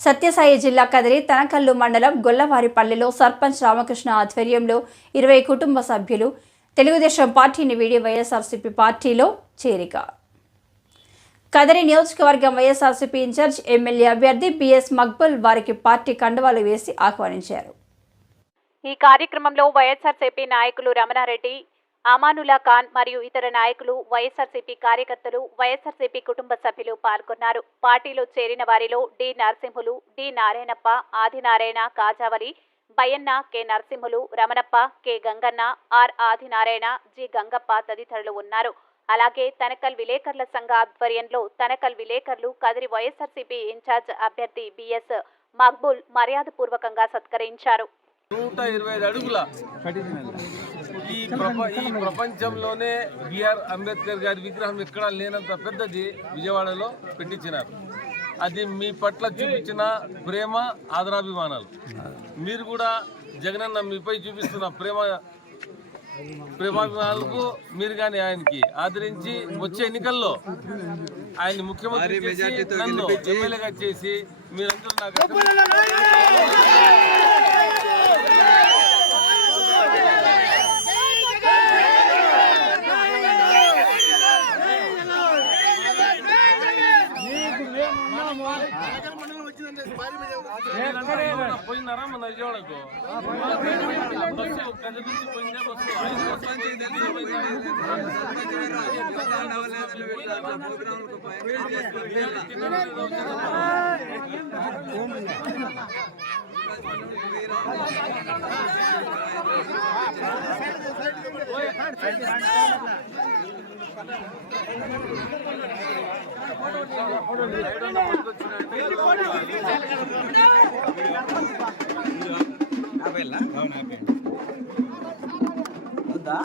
సత్యసాయి జిల్లా కదిరి తనకల్లు మండలం గొల్లవారిపల్లిలో సర్పంచ్ రామకృష్ణ ఆధ్వర్యంలో 20 కుటుంబ సభ్యులు తెలుగుదేశం పార్టీని వీడి వైఎస్ఆర్సీపీ పార్టీలో చేరిక. కదిరి నియోజకవర్గం వైఎస్ఆర్సీపీ ఇన్ఛార్జ్ ఎమ్మెల్యే అభ్యర్థి బిఎస్ మక్బుల్ వారికి పార్టీ కండువాలు వేసి ఆహ్వానించారు. ఈ కార్యక్రమంలో వైఎస్ఆర్సీపీ నాయకులు రమణారెడ్డి, అమానుల్లా ఖాన్ మరియు ఇతర నాయకులు, వైఎస్ఆర్సీపీ కార్యకర్తలు, వైఎస్ఆర్సీపీ కుటుంబ సభ్యులు పాల్గొన్నారు. పార్టీలో చేరిన వారిలో D Narasimhulu, D Narayanappa, Adinarayana, Kajavali, Bayyanna, K Narasimhulu, Ramanappa, K Ganganna, R Adinarayana, G Gangappa తదితరులు ఉన్నారు. అలాగే తనకల్ విలేకరుల సంఘ ఆధ్వర్యంలో తనకల్ విలేకరులు కదిరి వైఎస్ఆర్సీపీ ఇన్ఛార్జ్ అభ్యర్థి బిఎస్ మక్బుల్ మర్యాదపూర్వకంగా సత్కరించారు. 125 అడుగుల ఈ ప్రపంచంలోనే బిఆర్ అంబేద్కర్ గారి విగ్రహం ఎక్కడా లేనంత పెద్దది విజయవాడలో పెట్టించినారు. అది మీ పట్ల చూపించిన ప్రేమ, ఆదరాభిమానాలు. మీరు కూడా జగనన్న మీపై చూపిస్తున్న ప్రేమాభిమానాలకు మీరు కానీ ఆయనకి ఆదరించి వచ్చే ఎన్నికల్లో ఆయన్ని ముఖ్యమంత్రి చేసి నన్ను ఎమ్మెల్యేగా చేసి మీరందరూ నాకు పోయినారా మన విజయవాడకు బస్సు పెద్ద నుంచి పోయిందే బస్సు 5 వద్దా